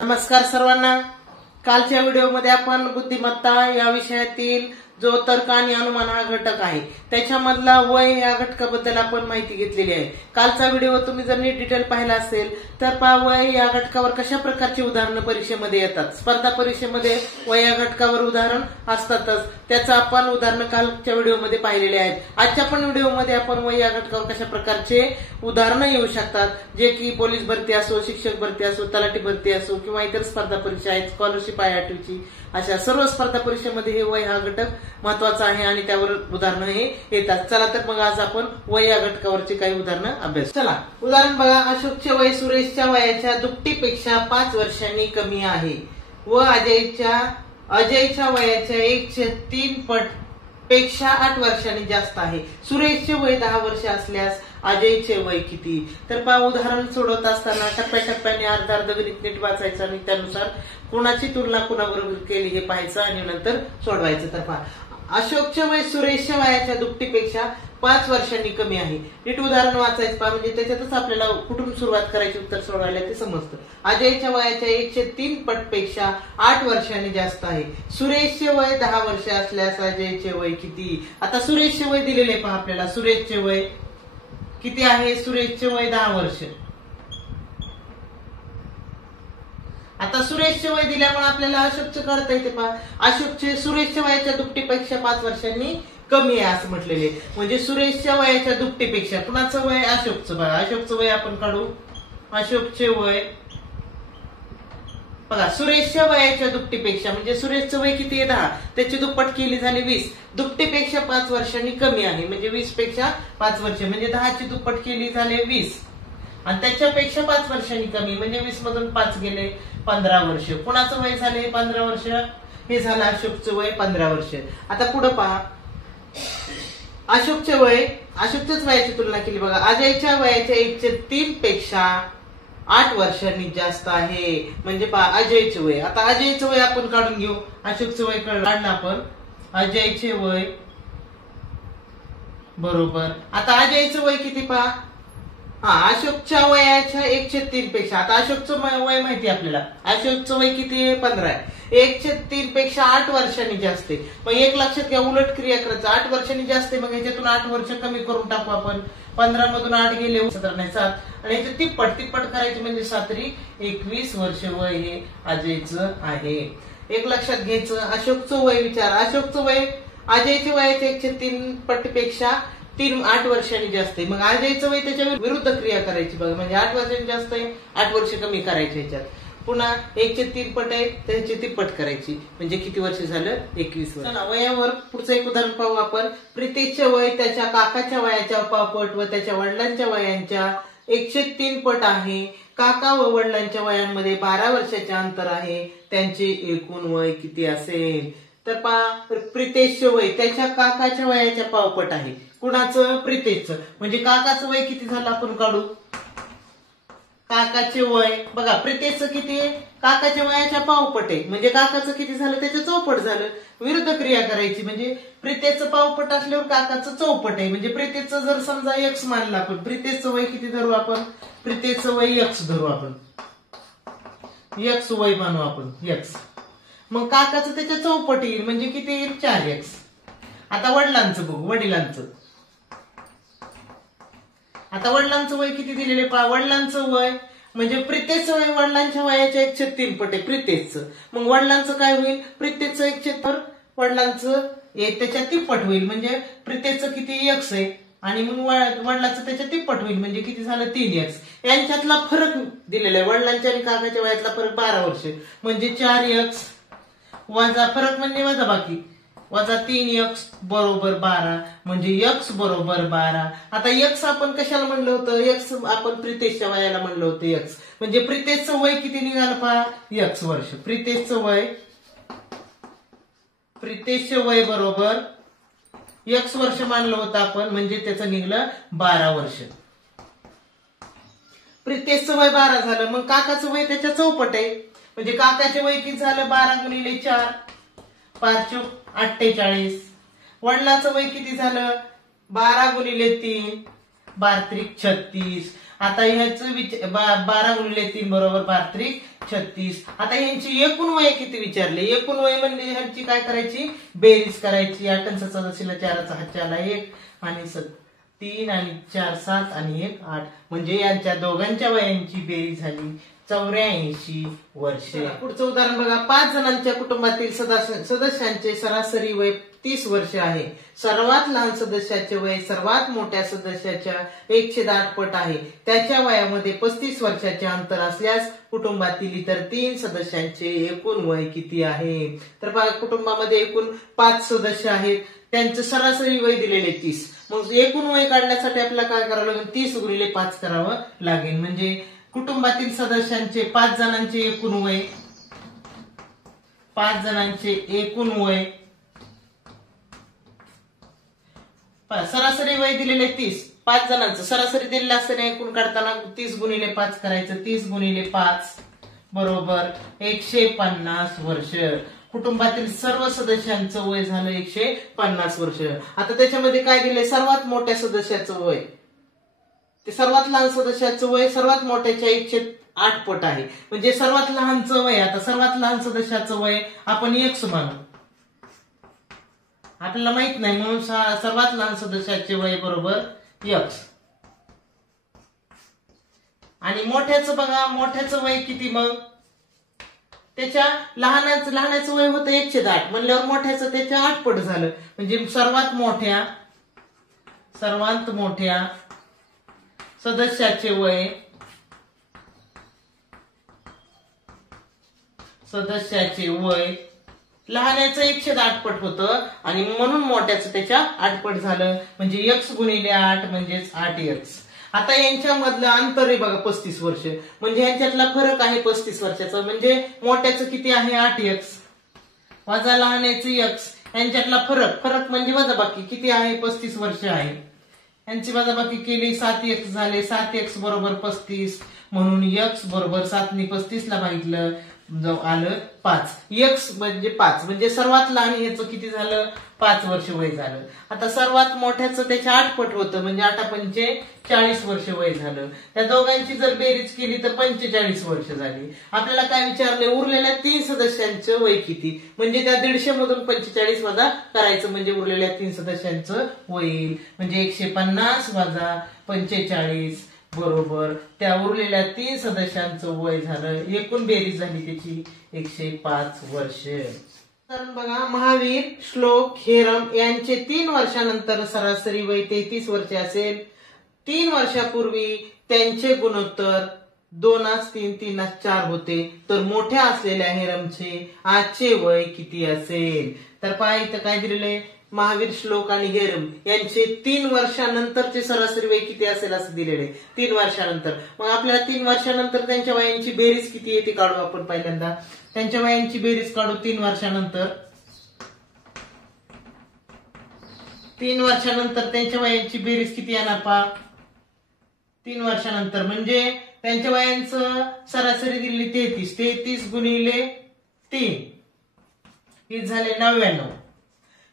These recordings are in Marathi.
नमस्कार सर्वांना। कालच्या व्हिडिओमध्ये आपण बुद्धिमत्ता या विषयातील जो तर्क आणि अनुमान हा घटक आहे त्याच्यामधला वय या घटकाबद्दल आपण माहिती घेतलेली आहे। कालचा व्हिडिओ तुम्ही जर नीट डिटेल पाहिला असेल तर वय या घटकावर कशा प्रकारची उदाहरणं परीक्षेमध्ये येतात। स्पर्धा परीक्षेमध्ये वय या घटकावर उदाहरण असतातच, त्याचं आपण उदाहरणं कालच्या व्हिडिओमध्ये पाहिलेले आहेत। आजच्या पण व्हिडिओमध्ये आपण वय या घटकावर कशा प्रकारचे उदाहरणं येऊ शकतात, जे की पोलीस भरती असो, शिक्षक भरती असो, तलाठी भरती असो किंवा इतर स्पर्धा परीक्षा आहेत, स्कॉलरशिप आहे 8वीची, अशा सर्व स्पर्धा परीक्षेमध्ये हे वय हा घटक महत्वाचा आहे आणि त्यावर उदाहरणं हे येतात। चला तर मग आज आपण वय या घटकावरची काही उदाहरणं अभ्यास। चला उदाहरण बघा। अशोकचे वय सुरेशच्या वयाच्या दुप्पटीपेक्षा 5 वर्षांनी कमी आहे व अजयच्या वयाच्या 1/3 पट पेक्षा 8 वर्षांनी जास्त आहे। सुरेशचे वय 10 वर्ष असल्यास अजयचे वय किती? तर उदाहरण सोडवत असताना टप्प्याटप्प्याने अर्धा गणित नीट वाचायचं आणि त्यानुसार कुणाची तुलना कुणाबरोबर केली हे पाहायचं आणि नंतर सोडवायचं। तर अशोकचे वय सुरेशच्या वयाच्या दुप्पटीपेक्षा 5 वर्षांनी कमी आहे। नीट उदाहरण वाचायचं म्हणजे त्याच्यातच आपल्याला कुठून सुरुवात करायची उत्तर सोडवायला ते समजतं। अजयच्या वयाच्या 1/3 पट पेक्षा 8 वर्षांनी जास्त आहे। सुरेशचे वय 10 वर्ष असल्यास अजयचे वय किती? आता सुरेशचे वय दिलेले पहा आपल्याला। सुरेशचे वय किती आहे? सुरेशचे वय 10 वर्ष। आता सुरेशचे वय दिल्यामुळे आपल्याला अशोकचं काढता येते पहा। अशोकचे सुरेशच्या वयाच्या दुप्पटीपेक्षा 5 वर्षांनी कमी आहे असं म्हटलेले, म्हणजे सुरेशच्या वयाच्या दुप्पटीपेक्षा कुणाचं वय? अशोकचं। बघा अशोकचं वय आपण काढू। अशोकचे वय बघा सुरेशच्या वयाच्या दुप्पटीपेक्षा म्हणजे सुरेशचं वय किती आहे? 10, त्याची दुप्पट केली झाली 20। दुप्पटीपेक्षा 5 वर्षांनी कमी आहे म्हणजे 20 पेक्षा 5 वर्ष म्हणजे 10 ची दुप्पट केली झाले 20 आणि त्याच्यापेक्षा 5 वर्षांनी कमी म्हणजे 20 मधून 5 गेले 15 वर्ष। कुणाचं वय झाले? 15 वर्ष। हे झालं अशोकचं वय 15 वर्ष। आता पुढे पहा। अशोकचे वय अशोकच्याच वयाची तुलना केली बघा। अजयच्या वयाच्या 1/3 पेक्षा 8 वर्षांनी जास्त आहे म्हणजे पहा अजयचे वय। आता अजयचं वय आपण काढून घेऊ। अशोकचं वय काढलं आपण, अजयचे वय बरोबर। आता अजयचं वय किती पहा? अशोकच्या वयाच्या 1/3 पेक्षा, आता अशोकचं वय माहिती आपल्याला, अशोकचं वय किती आहे? 15 आहे। 1/3 पेक्षा 8 वर्षांनी जास्त आहे। मग एक लक्षात घ्या, उलट क्रिया करायचं। 8 वर्षांनी जास्त आहे मग ह्याच्यातून 8 वर्ष कमी करून टाकू आपण। 15 मधून 8 गेले 17 नाही 7 आणि ह्याच्यात तिप्पट करायची म्हणजे 7 21 वर्ष वय हे अजयचं आहे। एक लक्षात घ्यायचं, अशोकचं वय विचार। अशोकचं वय अजयच्या वयाच्या 1/3 पटीपेक्षा 8 वर्षांनी जास्त आहे। मग अजयचं वय त्याच्या विरुद्ध क्रिया करायची बघा, म्हणजे 8 वर्षांनी जास्त आहे 8 वर्ष कमी करायचे ह्याच्यात। पुन्हा 1/3 पट आहे त्याची तिप्पट करायची म्हणजे किती वर्ष झालं? 21 वर्ष। चला वयावर पुढचं एक उदाहरण पाहू आपण। प्रीतेशचे वय त्याच्या काकाच्या वयाच्या पट व त्याच्या वडिलांच्या वयांच्या 1/3 पट आहे। काका व वडिलांच्या वयांमध्ये 12 वर्षाचे अंतर आहे, त्यांचे एकूण वय किती असेल? तर प्रीतेशचे वय त्याच्या काकाच्या वयाच्या पावपट आहे। कुणाचं? प्रीतेशचं। म्हणजे काकाचं वय किती झालं आपण काढू। काकाचे वय बघा प्रीतेशचं किती आहे? काकाच्या वयाच्या पावपट आहे म्हणजे काकाचं किती झालं? त्याचं चौपट झालं। विरुद्ध क्रिया करायची म्हणजे प्रीतेशचं पावपट असल्यावर काकाचं चौपट आहे म्हणजे प्रीतेशचं जर समजा x मानलं आपण, प्रीतेशचं वय किती धरू आपण? प्रीतेशचं वय x धरू आपण, x वय मानू आपण x। मग काकाचं त्याच्या चौपट येईल म्हणजे किती येईल? 4x। आता वडिलांचं बघू, वडिलांचं। आता वडिलांचं वय किती दिलेले पहा। वडिलांचं वय म्हणजे प्रीतेशचं वय वडिलांच्या वयाच्या 1/3 पट आहे प्रीतेशचं। मग वडिलांचं काय होईल? प्रीतेशचं 1/3 वडिलांचं त्याच्या तिप्पट होईल म्हणजे प्रीतेशचं किती? x आहे आणि मग वडिलांचं त्याच्या तिप्पट होईल म्हणजे किती झालं? 3x। यांच्यातला फरक दिलेला आहे, वडिलांच्या आणि काकाच्या वयातला फरक 12 वर्ष म्हणजे 4x वजा फरक म्हणजे वजा बाकी वजा 3x बरोबर 12 म्हणजे x बरोबर 12। आता x आपण कशाला म्हणलं होतं? x आपण प्रीतेशच्या वयाला म्हणलं होतं x म्हणजे प्रीतेशचं वय किती निघालं पहा? x वर्ष। प्रीतेशचं वय बरोबर x वर्ष मानलं होतं आपण म्हणजे त्याचं निघलं 12 वर्ष। प्रीतेशचं वय 12 झालं मग काकाचं वय त्याच्या चौपट आहे म्हणजे काकाचे वय किती झालं? 12 गुणिले 4 5 48। वडिलांचं वय किती झालं? 12 गुणिले 3 12 36। आता ह्याचं 12 गुणिले 3 बरोबर 12 36. आता यांची एकूण वय किती विचारले? एकूण वय म्हणजे ह्यांची काय करायची? बेरीज करायची. 8 आणि 87 4चा हातच्या आला 1 आणि 3 आणि 4 7 आणि 1 8 म्हणजे यांच्या दोघांच्या वयांची बेरीज झाली 84 वर्षे. पुढचं उदाहरण बघा. 5 जणांच्या कुटुंबातील सदस्यांचे सरासरी वय 30 वर्ष आहे. सर्वात लहान सदस्याचे वय सर्वात मोठ्या सदस्याच्या 108 पट आहे. त्याच्या वयामध्ये 35 वर्षाचे अंतर असल्यास कुटुंबातील इतर 3 सदस्यांचे एकूण वय किती आहे? तर बघा, कुटुंबामध्ये एकूण 5 सदस्य आहेत. त्यांचं सरासरी वय दिलेले 30. मग एकूण वय काढण्यासाठी आपल्याला काय करावं लागेल? 30 गुणिले 5 करावं लागेल. म्हणजे कुटुंबातील सदस्यांचे 5 जणांचे एकूण वय 5 जणांचे एकूण वय सरासरी वय दिलेले 30. 5 जणांचं सरासरी दिलेलं असताना एकूण काढताना 30 गुणिले 5 करायचं. 30 गुणिले 5 बरोबर 150 वर्ष. कुटुंबातील सर्व सदस्यांचं वय झालं 150 वर्ष. आता त्याच्यामध्ये काय दिलंय? सर्वात मोठ्या सदस्याचं वय. ते सर्वात लहान सदस्याचं वय सर्वात मोठ्याच्या 108 पट आहे. म्हणजे सर्वात लहानचं वय, आता सर्वात लहान सदस्याचं वय आपण x मानू. आपल्याला माहित नाही म्हणून सर्वात लहान सदस्याचे वय बरोबर x. आणि मोठ्याचं बघा, मोठ्याचं वय किती? मग त्याच्या लहानाचं वय होतं 108 म्हणल्यावर मोठ्याचं त्याच्या 8 पट झालं. म्हणजे सर्वात मोठ्या सदस्याचे वय लहानाचं 108 पट होतं आणि म्हणून मोठ्याचं त्याच्या 8 पट झालं. म्हणजे x गुणिले 8 म्हणजेच 8x. आता यांच्यामधलं अंतर आहे बघा 35 वर्ष. म्हणजे यांच्यातला फरक आहे 35 वर्षाचा. म्हणजे मोठ्याचं किती आहे? 8x वजा लहानाचं x. यांच्यातला फरक म्हणजे वजाबाकी किती आहे? 35 वर्ष आहे. यांची वजाबाकी केली 7x झाले. 7x बरोबर 35 म्हणून x बरोबर 7 ने 35 ला भागितलं आलं 5. x म्हणजे 5 म्हणजे सर्वात लहान ह्याचं किती झालं? 5 वर्ष वय झालं. आता सर्वात मोठ्याचं त्याच्या 8 पट होतं म्हणजे 8 पंचे 40 वर्ष वय झालं. त्या दोघांची जर बेरीज केली तर 45 वर्ष झाली. आपल्याला काय विचारले? उरलेल्या 3 सदस्यांचं वय किती? म्हणजे त्या 150 मधून 45 वजा करायचं म्हणजे उरलेल्या 3 सदस्यांचं वय येईल. म्हणजे 150 वजा 45 बरोबर त्या उरलेल्या 3 सदस्यांचं वय झालं. एकूण बेरीज झाली त्याची 105 वर्ष. तर बघा, महावीर, श्लोक, हेरम यांचे 3 वर्षानंतर सरासरी वय 33 वर्षे असेल. 3 वर्षापूर्वी त्यांचे गुणोत्तर 2:3:4 होते. तर मोठ्या असलेल्या हेरमचे आजचे वय किती असेल? तर पहा इथं काय दिलेले? महावीर, श्लोक आणि हेरम यांचे 3 वर्षानंतरचे सरासरी वय किती असेल असं दिलेले. 3 वर्षानंतर. मग आपल्याला 3 वर्षानंतर त्यांच्या वयांची बेरीज किती येते काढू आपण. पहिल्यांदा त्यांच्या वयांची बेरीज काढू. 3 वर्षानंतर 3 वर्षानंतर त्यांच्या वयांची बेरीज किती येणार पहा. 3 वर्षानंतर म्हणजे त्यांच्या वयांचं सरासरी दिली 33. 33 गुणिले 3 हे झाले 99.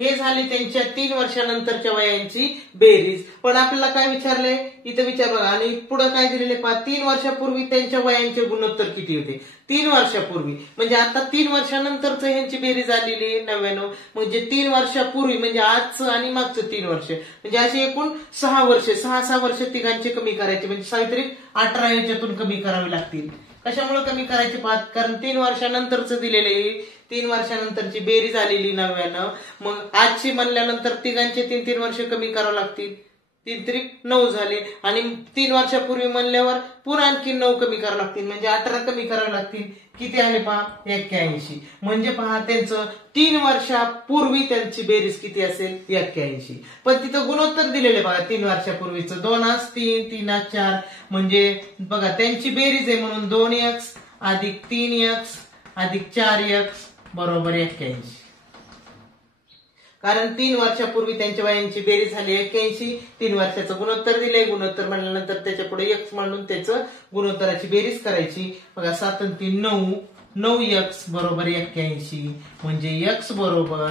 हे झाले त्यांच्या 3 वर्षानंतरच्या वयांची बेरीज. पण आपल्याला काय विचारले? इथं विचार बघा. आणि पुढे काय दिलेले पहा. 3 वर्षापूर्वी त्यांच्या वयांचे गुणोत्तर किती होते? 3 वर्षापूर्वी म्हणजे आता 3 वर्षानंतरच ह्यांची बेरीज आलेली 99. म्हणजे 3 वर्षापूर्वी म्हणजे आजचं आणि मागचं 3 वर्ष म्हणजे असे एकूण 6 वर्ष. 6 वर्ष तिघांचे कमी करायचे म्हणजे सावित्रिक 18 ह्याच्यातून कमी करावे लागतील. कशामुळे कमी करायचे पाहत? कारण 3 वर्षानंतरच दिलेले. 3 वर्षानंतरची बेरीज आलेली 99. मग आजची म्हणल्यानंतर तिघांचे 3 वर्ष कमी करावं लागतील. 3 9 झाले. आणि 3 वर्षापूर्वी म्हणल्यावर पुन्हा आणखी 9 कमी करावं लागतील म्हणजे 18 कमी करावे लागतील. किती आले पहा? 81. म्हणजे पहा त्यांचं 3 वर्षापूर्वी त्यांची बेरीज किती असेल? 81. पण तिथं गुणोत्तर दिलेले बघा 3 वर्षापूर्वीचं 2:3:4 म्हणजे बघा त्यांची बेरीज आहे म्हणून 2x अधिक 3x अधिक 4x बरोबर 81. कारण 3 वर्षापूर्वी त्यांच्या वयांची बेरीज झाली 81. 3 वर्षाचं गुणोत्तर दिलंय. गुणोत्तर म्हणल्यानंतर त्याच्या पुढे x मांडून त्याचं गुणोत्तराची बेरीज करायची. बघा 7 आणि 3 9. 9x बरोबर 81 म्हणजे x बरोबर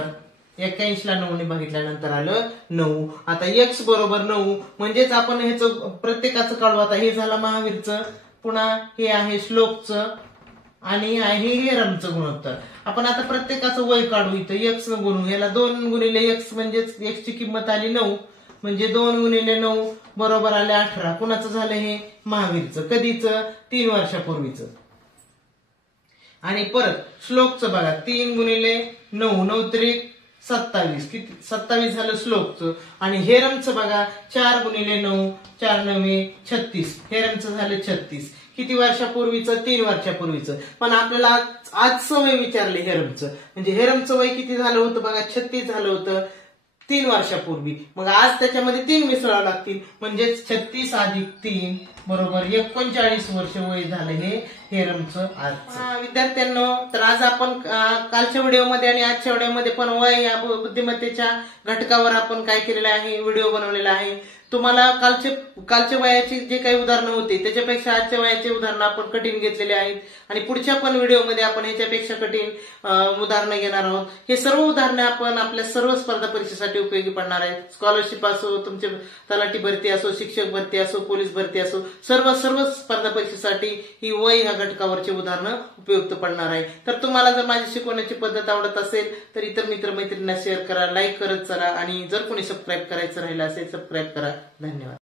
81 ला 9 ने बघितल्यानंतर आलं 9. आता x बरोबर 9 म्हणजेच आपण ह्याचं प्रत्येकाचं काढू. आता हे झालं महावीरचं. पुन्हा हे आहे श्लोकचं. आणि आहे हेरमचं गुणोत्तर. आपण आता प्रत्येकाचं वय काढू. इथं एक्स न गुणू, ह्याला 2 गुणिले एक्स म्हणजेच एक्सची किंमत आली 9, म्हणजे 2 गुणिले 9 बरोबर आले 18. कुणाचं झालं हे? महावीरचं. कधीच? 3 वर्षापूर्वीचं. आणि परत श्लोकचं बघा, 3 गुणिले 9, 9 त्रिक 27, किती? 27 झालं श्लोकचं. आणि हेरमचं बघा, 4 गुणिले 9, 4 9 36, हेरमचं झालं 36. किती वर्षापूर्वीचं? 3 वर्षापूर्वीचं. पण आपल्याला आजचं वय विचारले हेरमचं, म्हणजे हेरमचं वय किती झालं होतं बघा? 36 झालं होतं 3 वर्षापूर्वी. मग आज त्याच्यामध्ये 3 मिसळावं लागतील, म्हणजे 36 अधिक 3 बरोबर 39 वर्ष वय झालं हे हेरमचं आजचं. विद्यार्थ्यांनो, तर आज आपण कालच्या व्हिडिओमध्ये आणि आजच्या व्हिडिओमध्ये पण वय या बुद्धिमत्तेच्या घटकावर आपण काय केलेलं आहे? व्हिडिओ बनवलेला आहे. तुम्हाला कालच्या वयाची जे काही उदाहरणं होती त्याच्यापेक्षा आजच्या वयाचे उदाहरणं आपण कठीण घेतलेले आहेत, आणि पुढच्या पण व्हिडिओमध्ये आपण ह्याच्यापेक्षा कठीण उदाहरणं घेणार आहोत. हे सर्व उदाहरणं आपण आपल्या सर्व स्पर्धा परीक्षेसाठी उपयोगी पडणार आहेत. स्कॉलरशिप असो, तुमचे तलाठी भरती असो, शिक्षक भरती असो, पोलीस भरती असो, सर्व स्पर्धा परीक्षेसाठी ही वय ह्या घटकावरची उदाहरणं उपयुक्त पडणार आहे. तर तुम्हाला जर माझी शिकवण्याची पद्धत आवडत असेल तर इतर मित्रमैत्रिणींना शेअर करा, लाईक करत चला, आणि जर कोणी सबस्क्राईब करायचं राहिलं असेल सबस्क्राईब करा. धन्यवाद.